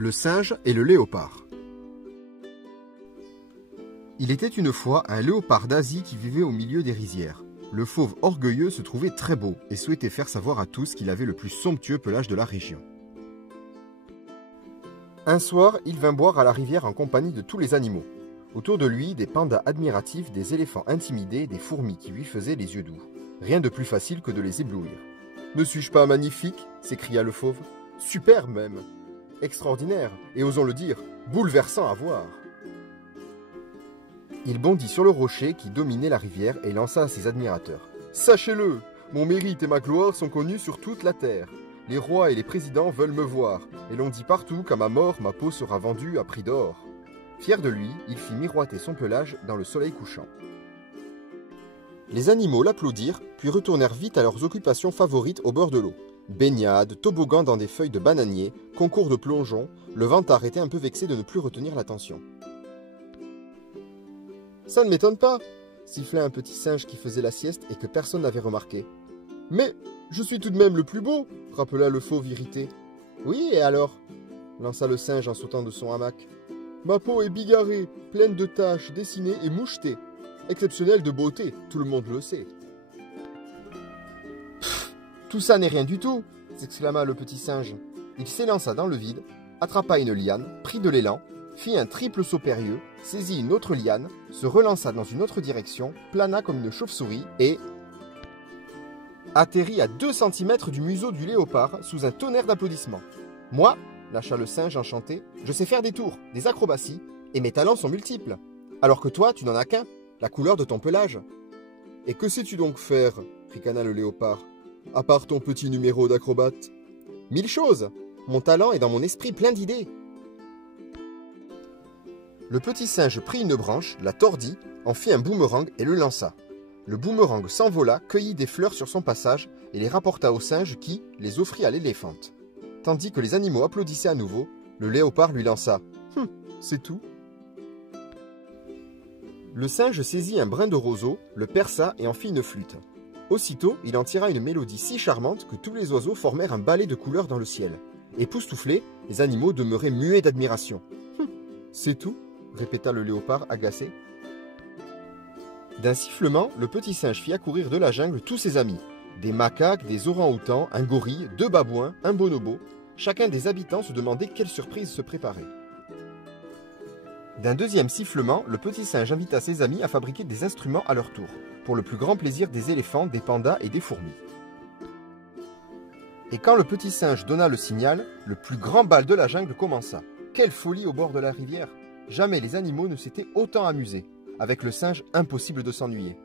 Le singe et le léopard. Il était une fois un léopard d'Asie qui vivait au milieu des rizières. Le fauve orgueilleux se trouvait très beau et souhaitait faire savoir à tous qu'il avait le plus somptueux pelage de la région. Un soir, il vint boire à la rivière en compagnie de tous les animaux. Autour de lui, des pandas admiratifs, des éléphants intimidés, des fourmis qui lui faisaient les yeux doux. Rien de plus facile que de les éblouir. « Ne suis-je pas magnifique ?» s'écria le fauve. « Super même !» Extraordinaire, et osons le dire, bouleversant à voir. Il bondit sur le rocher qui dominait la rivière et lança à ses admirateurs. « Sachez-le, mon mérite et ma gloire sont connus sur toute la terre. Les rois et les présidents veulent me voir, et l'on dit partout qu'à ma mort, ma peau sera vendue à prix d'or. » Fier de lui, il fit miroiter son pelage dans le soleil couchant. Les animaux l'applaudirent, puis retournèrent vite à leurs occupations favorites au bord de l'eau. Baignade, toboggan dans des feuilles de bananier, concours de plongeon, le vantard était un peu vexé de ne plus retenir l'attention. « Ça ne m'étonne pas !» sifflait un petit singe qui faisait la sieste et que personne n'avait remarqué. « Mais je suis tout de même le plus beau !» rappela le fauve irrité. « Oui, et alors ?» lança le singe en sautant de son hamac. « Ma peau est bigarrée, pleine de taches dessinées et mouchetées. Exceptionnelle de beauté, tout le monde le sait. » Tout ça n'est rien du tout, s'exclama le petit singe. Il s'élança dans le vide, attrapa une liane, prit de l'élan, fit un triple saut périlleux, saisit une autre liane, se relança dans une autre direction, plana comme une chauve-souris et atterrit à 2 cm du museau du léopard sous un tonnerre d'applaudissements. « Moi, lâcha le singe enchanté, je sais faire des tours, des acrobaties, et mes talents sont multiples. Alors que toi, tu n'en as qu'un, la couleur de ton pelage. »« Et que sais-tu donc faire ?» ricana le léopard. « À part ton petit numéro d'acrobate. »« 1000 choses. Mon talent est dans mon esprit plein d'idées. » Le petit singe prit une branche, la tordit, en fit un boomerang et le lança. Le boomerang s'envola, cueillit des fleurs sur son passage et les rapporta au singe qui les offrit à l'éléphante. Tandis que les animaux applaudissaient à nouveau, le léopard lui lança « c'est tout ?» Le singe saisit un brin de roseau, le perça et en fit une flûte. Aussitôt, il en tira une mélodie si charmante que tous les oiseaux formèrent un ballet de couleurs dans le ciel. Époustouflés, les animaux demeuraient muets d'admiration. « C'est tout ?» répéta le léopard agacé. D'un sifflement, le petit singe fit accourir de la jungle tous ses amis. Des macaques, des orang-outans, un gorille, 2 babouins, un bonobo. Chacun des habitants se demandait quelle surprise se préparait. D'un deuxième sifflement, le petit singe invita ses amis à fabriquer des instruments à leur tour, pour le plus grand plaisir des éléphants, des pandas et des fourmis. Et quand le petit singe donna le signal, le plus grand bal de la jungle commença. Quelle folie au bord de la rivière! Jamais les animaux ne s'étaient autant amusés. Avec le singe, impossible de s'ennuyer.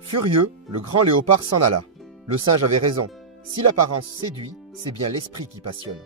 Furieux, le grand léopard s'en alla. Le singe avait raison. Si l'apparence séduit, c'est bien l'esprit qui passionne.